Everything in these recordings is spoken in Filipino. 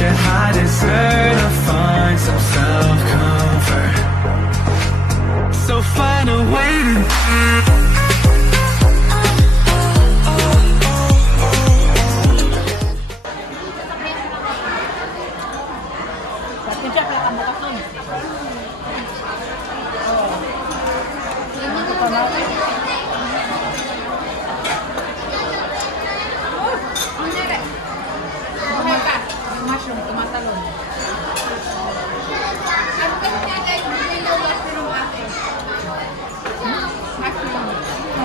your high desert to find some self-comfort. So find a way to mushroom, tumatalon.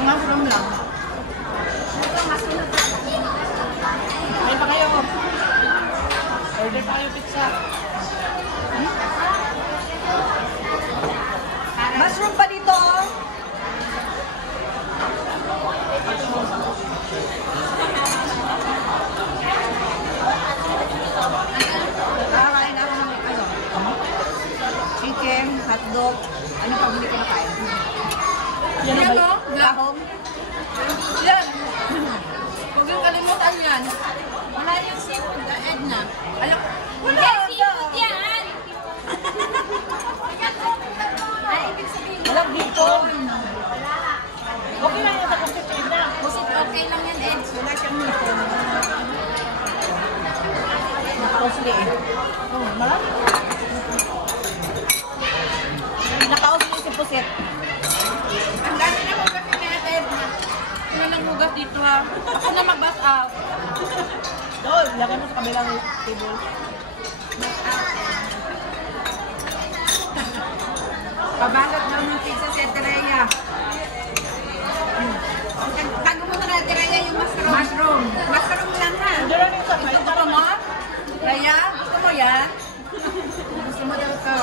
Mushroom lang. Ay pa kayo. Order pa kayo pizza. Mushroom pa dito. Kakain ako ng chicken, hotdog. Ano pa hindi ko nakain? Yan o, Lahong. yan. Huwag yung kalimutan yan. Wala yung seafood, Edna. Alam ko. Wala seafood yan! Ay, ibig sabihin. Walang dito. Okay lang yung sa computer na. Kasi okay lang yan, Ed. Wala siyang nito. Nakausli eh. Oh, marami. Nakausli si Pusit. Ang dami na hugas ni Ed. Ano nang hugas dito ha? Ako na mag-bath out. Doon, lagay mo sa kabilang table. Pabalot daw ng pizza si Tereya. Tago mo na Tereya yung mushroom. Mushroom. Mushroom lang ha. Gusto mo mo? Raya, gusto mo yan? Gusto mo daw ito.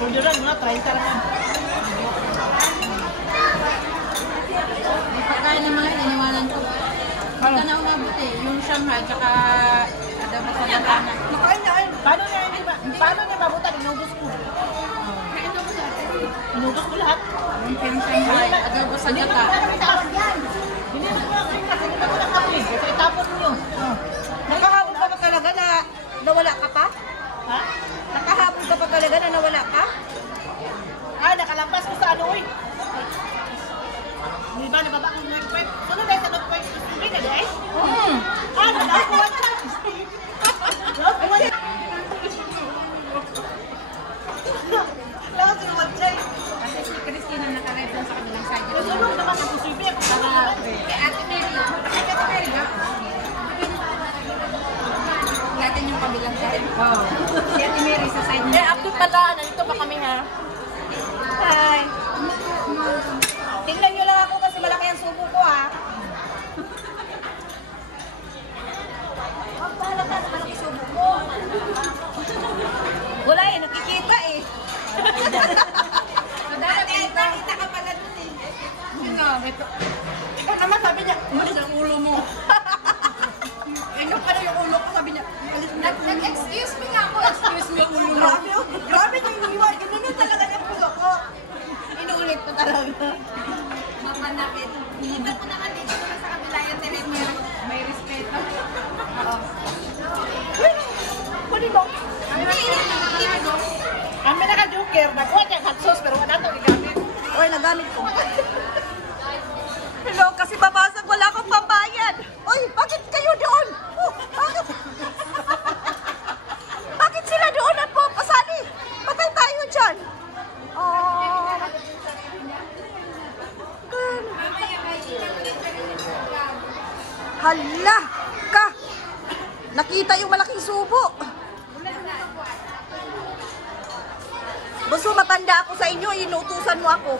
Orderan mo na, 30 lang yan. May pagkain ng mga iniwanan ko. Hindi ka na umabot eh. Yung Shanghai, tsaka adabas sa latana. Nakain na, paano niya mabutan? Inubos ko. Inubos ko lahat. Yung Shanghai, adabas sa gata. Binibig mo ako kasi hindi ko nakapi. Kasi itapon nyo. Nakahabol ka pa talaga na nawala ka pa? Ha? Nakahabol ka pa talaga na nawala ka? Ah, nakalampas ko sa ano eh. Di ba nababa ang Northwest? Ano ba sa Northwest? Hindi na guys? Ah, nakakuha na. Lahat sila mag-check. Kasi si Christina naka-live doon sa kabilang side. Nasunod naman ang posible. Kay Ate Mary. Kay Ate Mary ba? Natin yung kabilang side. Wow. Si Ate Mary sa side niya. Active pala. Nandito pa kami ha. Hi. Tingnan nyo lang ako kasi malaki ang subo ko ha. Ang pahalata na malaki subo ko. Wala eh, nakikita eh. Nakita ka pala dun eh. Ikaw naman sabi niya, umalis ang ulo mo. Ganyan pa na yung ulo ko, sabi niya, nag-excuse me nga ako, excuse me ulo mo. Grabe na iniwan. Ganun na talaga yung puso ko. Inuulit ko talaga. Mapanakit. Ilipat mo naman dito sa kabila yung Teres, may respeto. Oo. Pwede mo? Hindi mo. Kami naka-joker. Nagkuha niya hot sauce pero wala ito igamit. Or nagamit ko. Hello, kasi babasag wala akong pambayad. Uy, bakit kayo doon? Oh, bakit? Bakit sila doon at po pasali? Patay tayo dyan. Oh. Hala ka. Nakita yung malaking subo. Gusto matanda ako sa inyo, inutusan mo ako.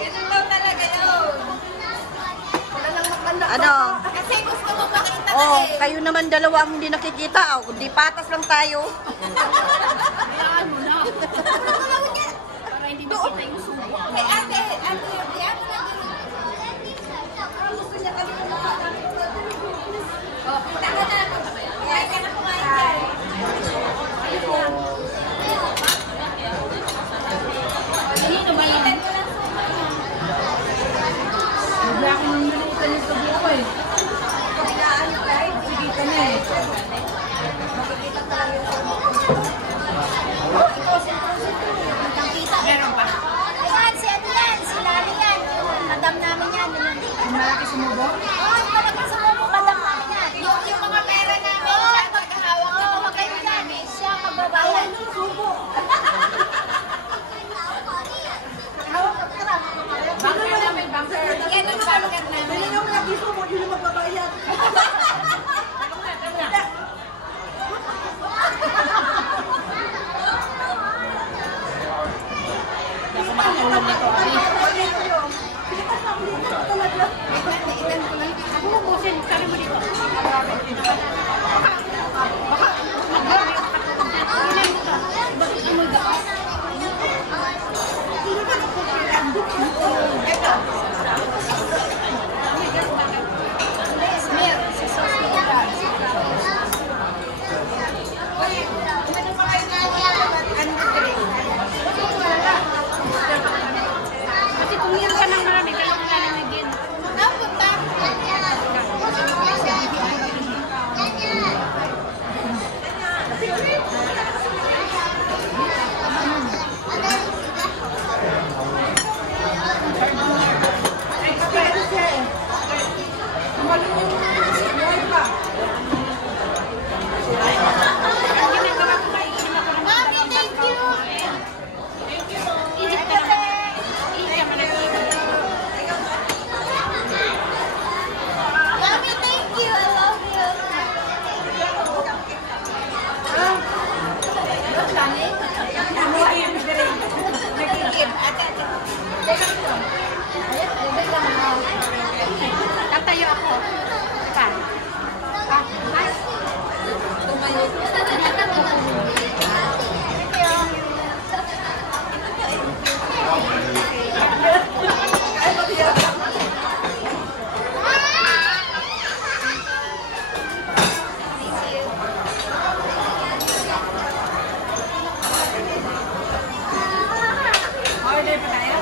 Ganun daw talaga yun. Wala lang maganda. Ano? Kasi gusto mo makita Oh, eh. kayo naman dalawa ang hindi nakikita. Oh, kundi patas lang tayo. Kailangan mo na. Para hindi makita yung subo. Kay ate, yan na gusto niya kami kumakain kami. Oh, punta ka na. Kaya ka na kumain dyan. Dito ba yun? Malaki sumubo? Oo, talaga sa mga madama niya. Yung mga pera namin, siya maghahawak ng mga pera namin, siya magbabayad. Bunker namin, bunker. Yan ang bunker namin. Yun yung nabiso mo, yun yung magbabayad. Kumakulong nito, Ali. Ako na po siya, kari mo dito. Kasi tumingin ka ng marami, kaya kung lalamigin. Mami, thank you! Isip ka naman. Isip ka naman. Mami, thank you! I love you! Tatayo ako. Pa. Order pa tayo?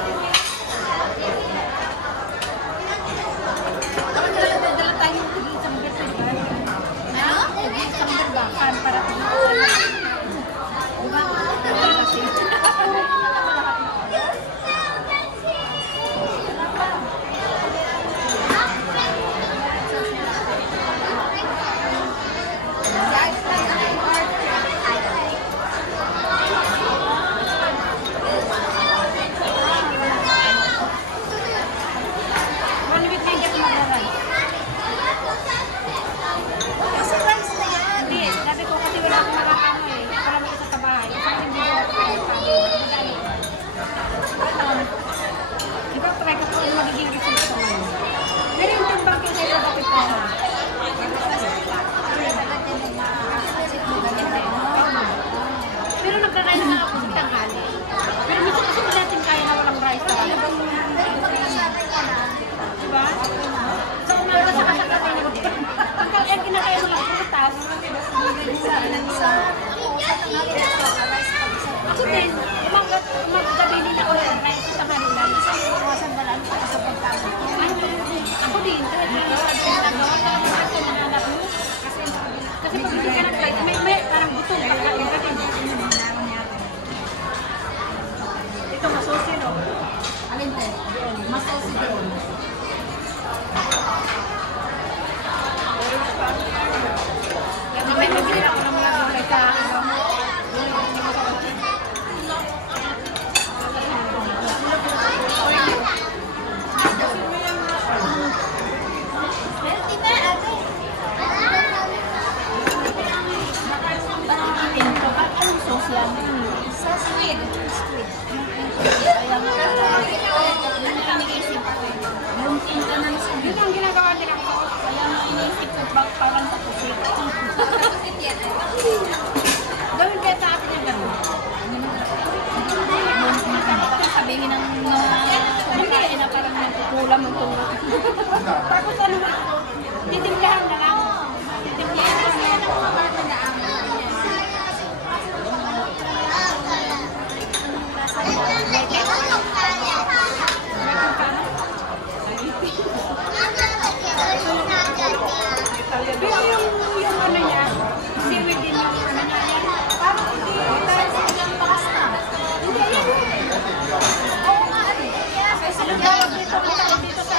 Dapat dala tayo ng isang beso, di ba? Ano? Isang beso. Para diba? Kasi. Manibig na yung magaran. Hindi, sabi ko kasi wala akong makakama eh. Wala mo isa sa bahay. Kasi hindi ko ako sabi. Ikaw try ko kung magiging resulta mo. Pero yung timbang ko sa'yo bakit ko. Pero nagka-rice na ako sa tanghali. Pero gusto kasi natin kaya na walang rice talaga. Diba? Sa umaga sa kasakatay na pagka yan kinakaya mga prutas, ako din, umagabi nila ako ng rice sa kanila. Ako din, kahit na kasi pag hindi ka nag-rice, may parang gutom pagkain ka din. Ito masosi, no? Alin te? Masosi doon. May magbili ako ng mga gulay sa anong sauce yan? Sa squid. Yun ang ginagawa nila ko. Kaya mo inisip ko parang sa pusit. Gawin kaya sa atin yung gano'n. Sabihin ng mga na parang nagkukulam ang tulo. Tapos ano ba? Titimplahan na lang. Titimplahan na lang ng mga matandaan. Pero yung ano niya, seaweed din yung ano niya yan. Parang hindi. Hindi, yan. Oo nga, ano. Anong tawag dito? Ang tawag dito sa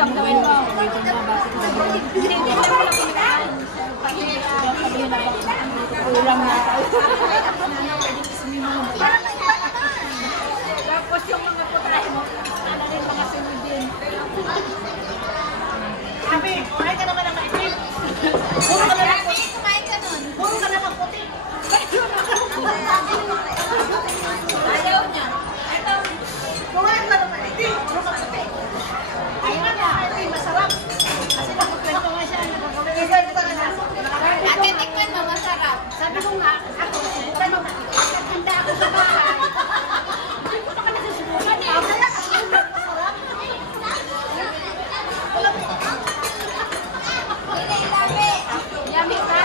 lang gawin mo. Hindi mo lang pinakain. Sabihin na ba? Ulang na. Tapos yung mga putray mo, ano rin mga sinudin. Sabi, kumain ka naman ng maitim. Puro ka naman puti. Kumain ka nun. Puro ka naman puti. Ayaw niya. Ito. Kumain ka naman maitim. Puro ka puti. Ayaw niya. Maitim, masarap. Kasi nakukwento nga siya. Ate, tikman mo, masarap. Sabi ko nga, ako, subukan mo. Handa ako sa bahay. Hindi ko pa ka nasusubukan eh. Kaya kasi yung masarap. Yummy ka?